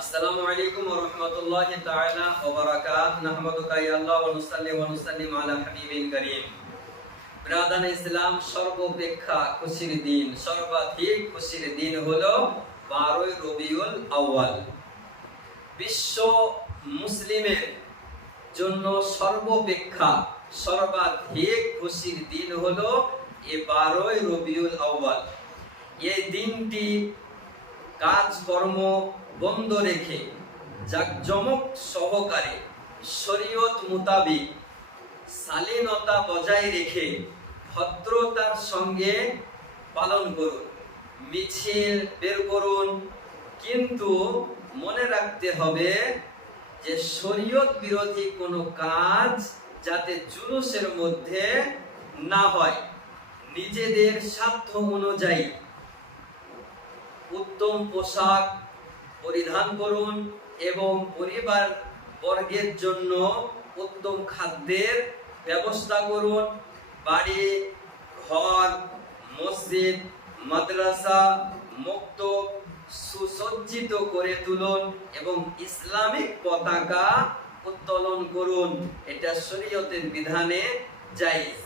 আসসালামু আলাইকুম ওয়া রাহমাতুল্লাহি তাআলা ওয়া বারাকাতুহু নাহমাদুকা ইয়া আল্লাহ ওয়া নুসাল্লিমু আলা হাবিবিল কারীম। ব্রাদান ইসলাম, সর্বাপেক্ষা খুশির দিন, সর্বাধিক খুশির দিন হলো 12ই রবিউল আউয়াল। বিশ্ব মুসলিমের জন্য সর্বাপেক্ষা সর্বাধিক খুশির দিন হলো এই 12ই রবিউল আউয়াল। এই দিনটি কাজকর্ম বন্ধ রেখে জাকজমক সহকারে শরীয়ত মোতাবিক শালীনতা বজায় রেখে ভদ্রতার সঙ্গে পালন করুন, মিছিল বের করুন, কিন্তু মনে রাখতে হবে যে শরীয়ত বিরোধী কোনো কাজ যাতে জুলুসের মধ্যে না হয়। নিজেদের স্বার্থ অনুযায়ী উত্তম পোশাক পরিধান করুন এবং পরিবার বর্গের জন্য উত্তম খাদ্যের ব্যবস্থা করুন। বাড়ি, ঘর, মসজিদ, মাদ্রাসা, মক্তব সুসজ্জিত করে তুলুন এবং ইসলামিক পতাকা উত্তোলন করুন। এটা শরীয়তের বিধানে জায়েজ।